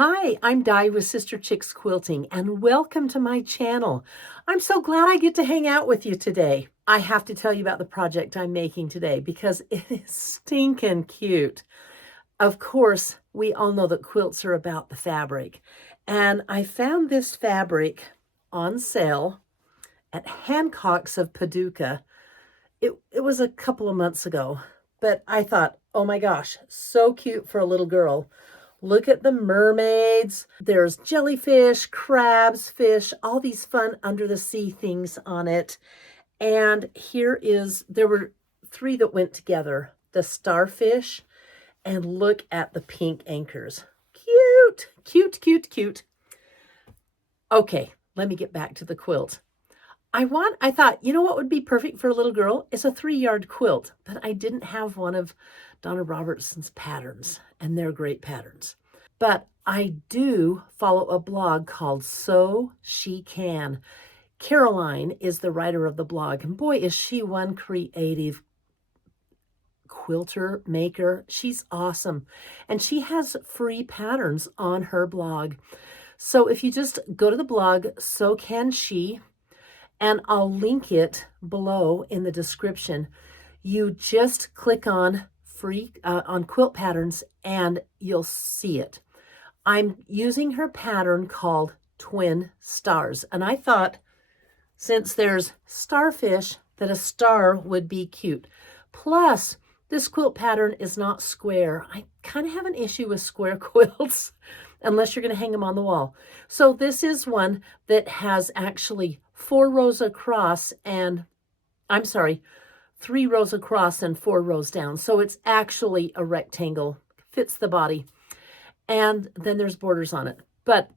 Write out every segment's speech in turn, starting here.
Hi, I'm Di with Sister Chicks Quilting, and welcome to my channel. I'm so glad I get to hang out with you today. I have to tell you about the project I'm making today because it is stinking cute. Of course, we all know that quilts are about the fabric, and I found this fabric on sale at Hancock's of Paducah. It was a couple of months ago, but I thought, oh my gosh, so cute for a little girl. Look at the mermaids. There's jellyfish, crabs, fish, all these fun under the sea things on it. And there were three that went together. The starfish, and look at the pink anchors. Cute, cute, cute, cute. Okay, let me get back to the quilt. I thought, you know what would be perfect for a little girl? It's a 3-yard quilt, but I didn't have one of Donna Robertson's patterns, and they're great patterns. But I do follow a blog called So She Can. Caroline is the writer of the blog, and boy, is she one creative quilter maker. She's awesome, and she has free patterns on her blog. So if you just go to the blog, So Can She, and I'll link it below in the description. You just click on free on quilt patterns and you'll see it. I'm using her pattern called Twin Stars, and I thought since there's starfish that a star would be cute. Plus, this quilt pattern is not square. I kind of have an issue with square quilts unless you're going to hang them on the wall. So this is one that has actually 4 rows across and, 3 rows across and 4 rows down. So it's actually a rectangle, fits the body. And then there's borders on it. But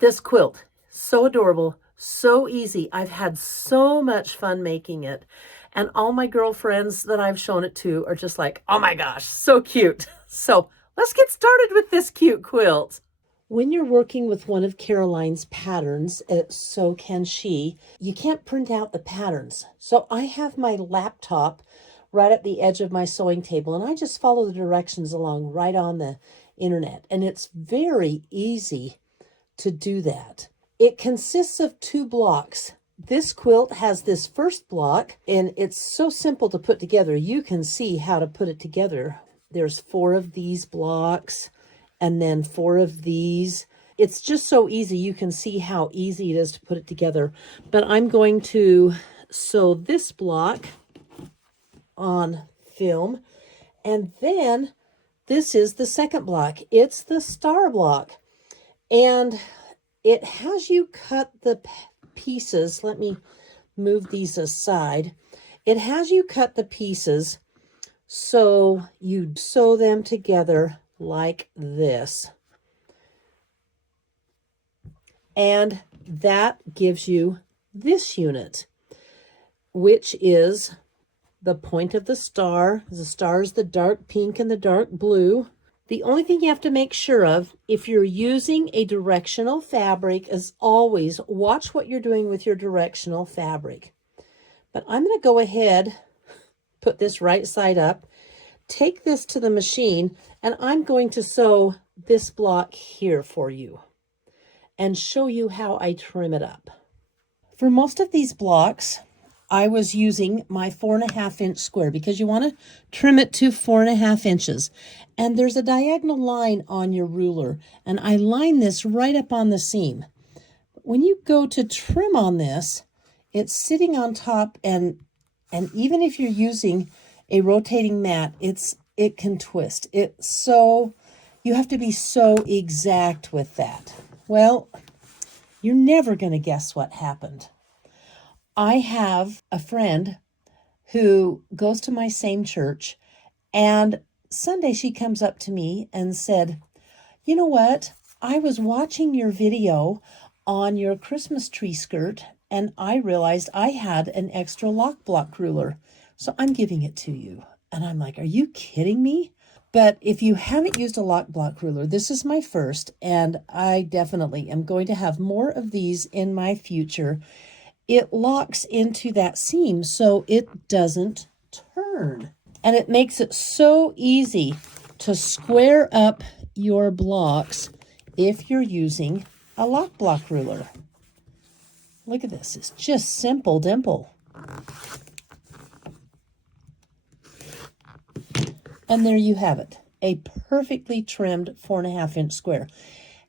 this quilt, so adorable, so easy. I've had so much fun making it. And all my girlfriends that I've shown it to are just like, oh my gosh, so cute. So let's get started with this cute quilt. When you're working with one of Caroline's patterns, So Can She, you can't print out the patterns. So I have my laptop right at the edge of my sewing table, and I just follow the directions along right on the internet. And it's very easy to do that. It consists of 2 blocks. This quilt has this first block, and it's so simple to put together. You can see how to put it together. There's 4 of these blocks, and then 4 of these. It's just so easy. You can see how easy it is to put it together. But I'm going to sew this block on film, and then this is the second block. It's the star block, and it has you cut the pieces. Let me move these aside. It has you cut the pieces so you sew them together like this. And that gives you this unit, which is the point of the star. The star is the dark pink and the dark blue. The only thing you have to make sure of, if you're using a directional fabric, is always watch what you're doing with your directional fabric. But I'm going to go ahead, put this right side up, take this to the machine, and I'm going to sew this block here for you and show you how I trim it up. For most of these blocks, I was using my 4.5 inch square because you want to trim it to 4.5 inches. And there's a diagonal line on your ruler, and I line this right up on the seam. When you go to trim on this, it's sitting on top, and even if you're using a rotating mat, it can twist. You have to be so exact with that. Well, you're never going to guess what happened. I have a friend who goes to my same church, and Sunday she comes up to me and said, you know what? I was watching your video on your Christmas tree skirt, and I realized I had an extra lock block ruler, so I'm giving it to you. And I'm like, are you kidding me? But if you haven't used a lock block ruler, this is my first, and I definitely am going to have more of these in my future. It locks into that seam so it doesn't turn. And it makes it so easy to square up your blocks if you're using a lock block ruler. Look at this. It's just simple dimple. And there you have it. A perfectly trimmed 4.5-inch square.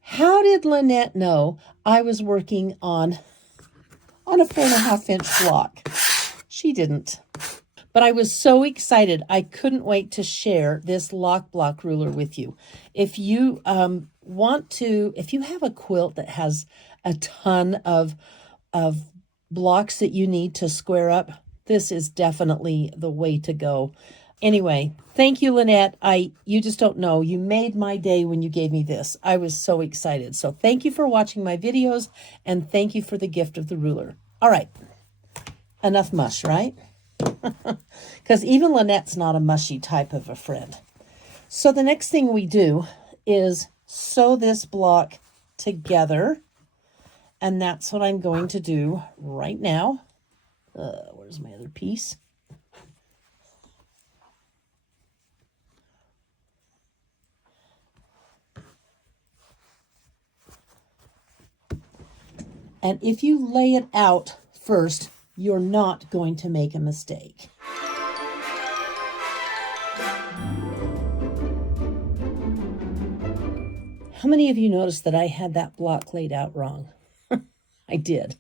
How did Lynette know I was working on a 4.5-inch block? She didn't. But I was so excited. I couldn't wait to share this lock block ruler with you. If you if you have a quilt that has a ton of blocks that you need to square up, this is definitely the way to go. Anyway, thank you, Lynette. You just don't know. You made my day when you gave me this. I was so excited. So thank you for watching my videos, and thank you for the gift of the ruler. All right. Enough mush, right? Because even Lynette's not a mushy type of a friend. So the next thing we do is sew this block together. And that's what I'm going to do right now. Where's my other piece? And if you lay it out first, you're not going to make a mistake. How many of you noticed that I had that block laid out wrong? I did.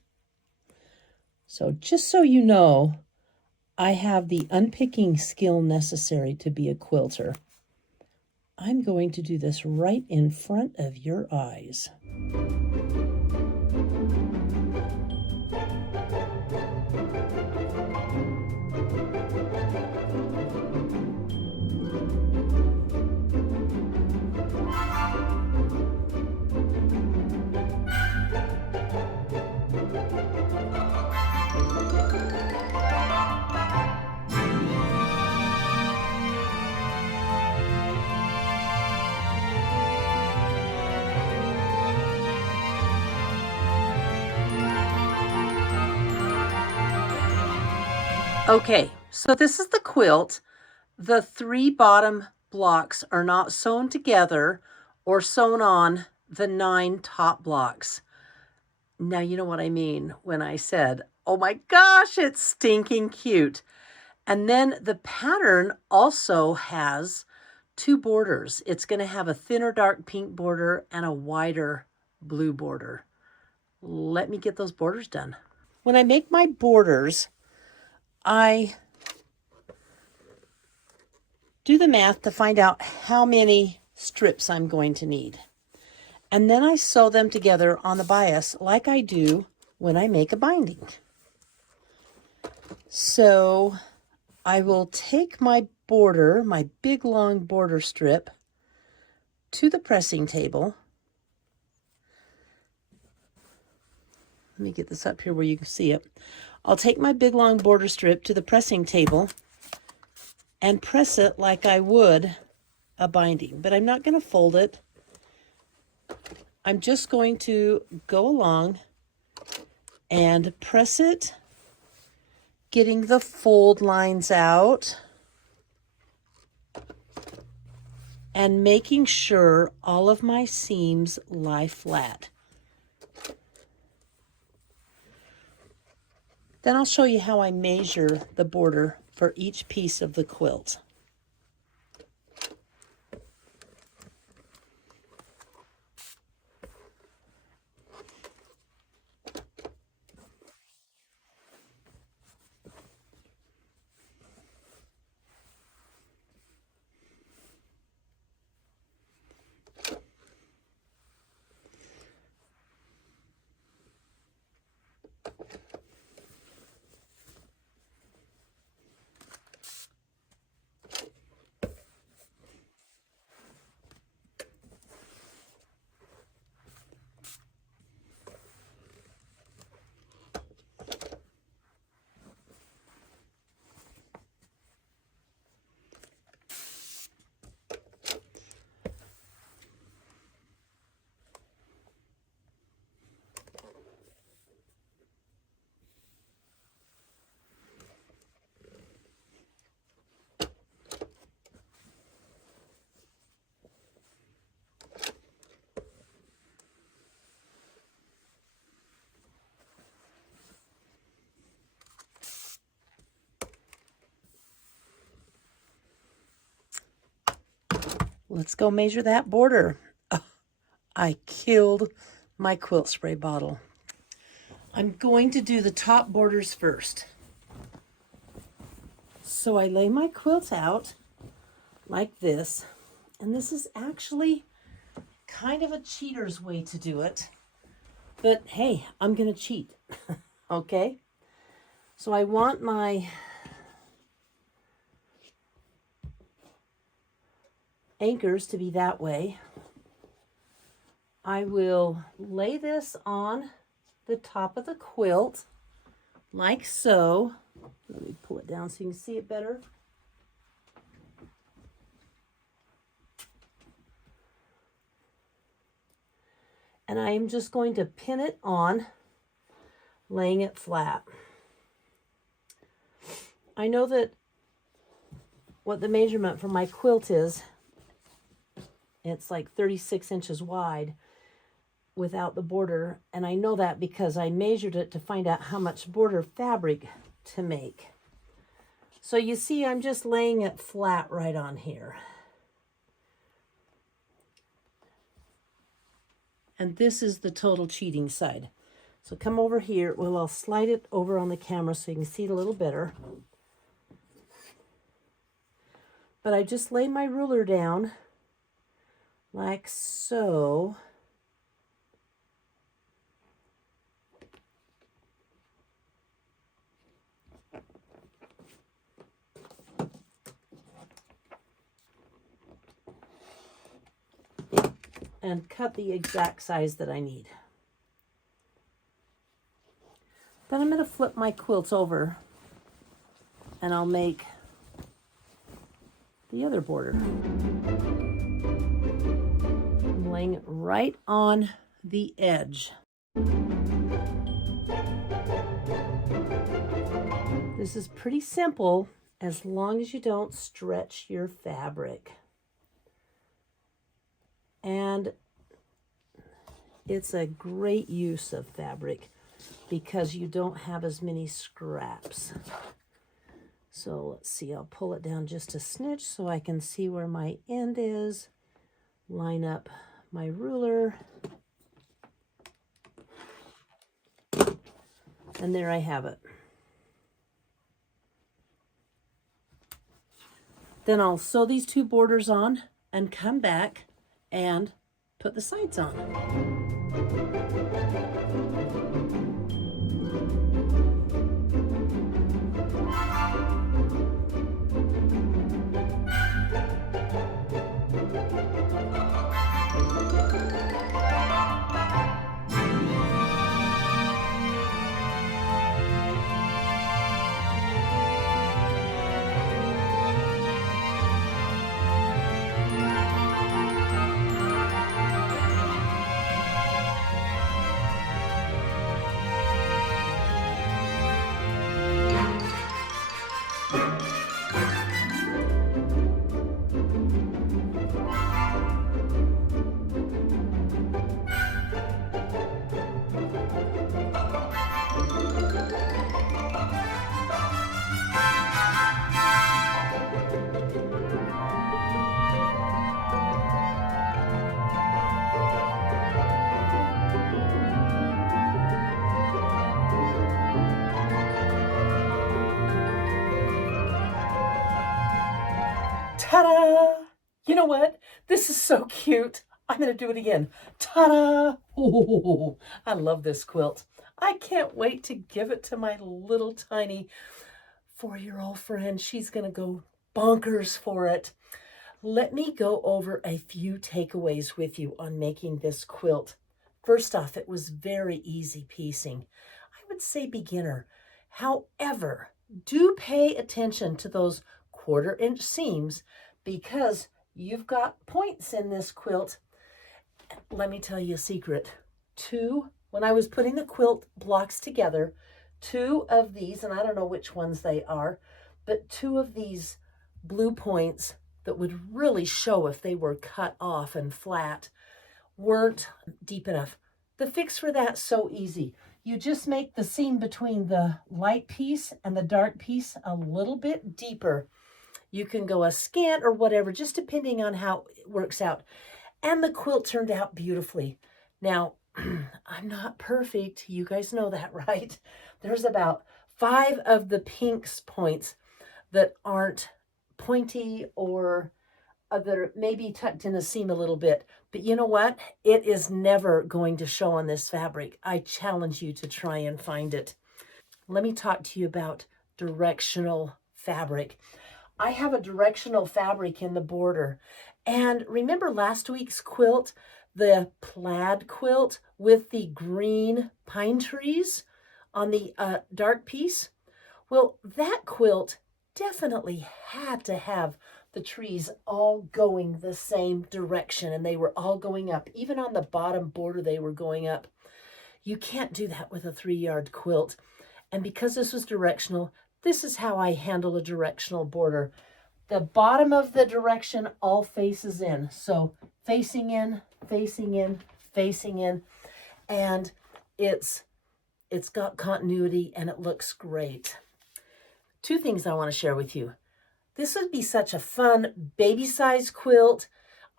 So just so you know, I have the unpicking skill necessary to be a quilter. I'm going to do this right in front of your eyes. Okay, so this is the quilt. The 3 bottom blocks are not sewn together or sewn on the 9 top blocks. Now you know what I mean when I said, oh my gosh, it's stinking cute. And then the pattern also has 2 borders. It's going to have a thinner dark pink border and a wider blue border. Let me get those borders done. When I make my borders, I do the math to find out how many strips I'm going to need. And then I sew them together on the bias like I do when I make a binding. So I will take my border, my big long border strip, to the pressing table. Let me get this up here where you can see it. I'll take my big long border strip to the pressing table and press it like I would a binding, but I'm not going to fold it. I'm just going to go along and press it, getting the fold lines out and making sure all of my seams lie flat. Then I'll show you how I measure the border for each piece of the quilt. let's go measure that border. Oh, I killed my quilt spray bottle. I'm going to do the top borders first. So I lay my quilt out like this, and this is actually kind of a cheater's way to do it, but hey, I'm gonna cheat. Okay, so I want my anchors to be that way. I will lay this on the top of the quilt like so. Let me pull it down so you can see it better. And I am just going to pin it on, laying it flat. I know that what the measurement for my quilt is, it's like 36 inches wide without the border, and I know that because I measured it to find out how much border fabric to make. So you see, I'm just laying it flat right on here. And this is the total cheating side. So come over here. Well, I'll slide it over on the camera so you can see it a little better. But I just lay my ruler down like so. And cut the exact size that I need. Then I'm going to flip my quilts over and I'll make the other border. I'm laying it right on the edge. This is pretty simple as long as you don't stretch your fabric. And it's a great use of fabric because you don't have as many scraps. So let's see, I'll pull it down just a smidge so I can see where my end is. Line up my ruler. And there I have it. Then I'll sew these two borders on and come back and put the sides on. Ta-da! You know what? This is so cute. I'm going to do it again. Ta-da! Oh, I love this quilt. I can't wait to give it to my little tiny 4-year-old friend. She's going to go bonkers for it. Let me go over a few takeaways with you on making this quilt. First off, it was very easy piecing. I would say beginner. However, do pay attention to those 1/4 inch seams because you've got points in this quilt. Let me tell you a secret. When I was putting the quilt blocks together, 2 of these, and I don't know which ones they are, but 2 of these blue points that would really show if they were cut off and flat weren't deep enough. The fix for that's so easy. You just make the seam between the light piece and the dark piece a little bit deeper. You can go a scant or whatever, just depending on how it works out. And the quilt turned out beautifully. Now, I'm not perfect. You guys know that, right? There's about 5 of the pinks points that aren't pointy or that are maybe tucked in a seam a little bit. But you know what? It is never going to show on this fabric. I challenge you to try and find it. Let me talk to you about directional fabric. I have a directional fabric in the border. And remember last week's quilt, the plaid quilt with the green pine trees on the dark piece? Well, that quilt definitely had to have the trees all going the same direction, and they were all going up. Even on the bottom border, they were going up. You can't do that with a 3-yard quilt. And because this was directional, this is how I handle a directional border. The bottom of the direction all faces in. So facing in, facing in, facing in. And it's got continuity and it looks great. 2 things I want to share with you. This would be such a fun baby size quilt.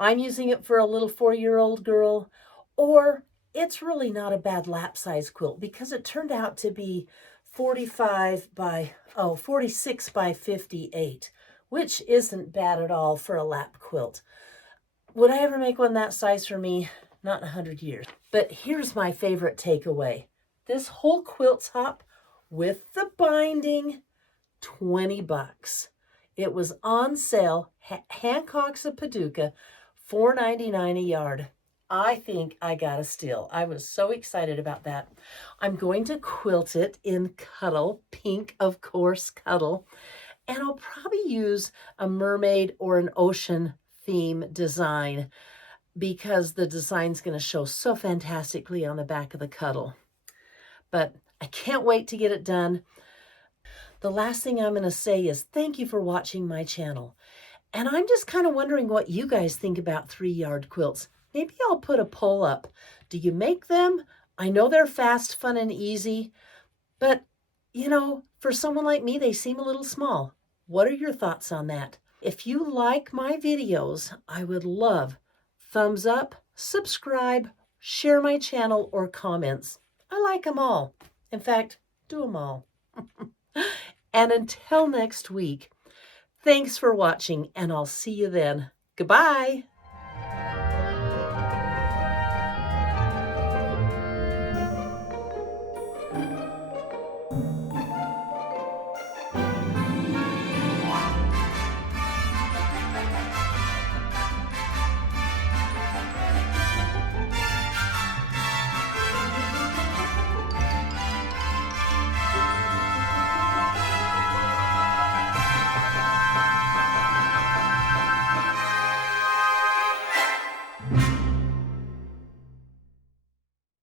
I'm using it for a little 4-year-old girl. Or it's really not a bad lap size quilt because it turned out to be 46 by 58, which isn't bad at all for a lap quilt. Would I ever make one that size for me? Not in 100 years. But here's my favorite takeaway. This whole quilt top with the binding, $20. It was on sale, Hancock's of Paducah, $4.99 a yard. I think I got a steal. I was so excited about that. I'm going to quilt it in Cuddle, pink, of course, Cuddle. And I'll probably use a mermaid or an ocean theme design because the design's going to show so fantastically on the back of the Cuddle. But I can't wait to get it done. The last thing I'm going to say is thank you for watching my channel. And I'm just kind of wondering what you guys think about 3-yard quilts. Maybe I'll put a poll up. Do you make them? I know they're fast, fun, and easy, but you know, for someone like me, they seem a little small. What are your thoughts on that? If you like my videos, I would love thumbs up, subscribe, share my channel, or comments. I like them all. In fact, do them all. And until next week, thanks for watching, and I'll see you then. Goodbye.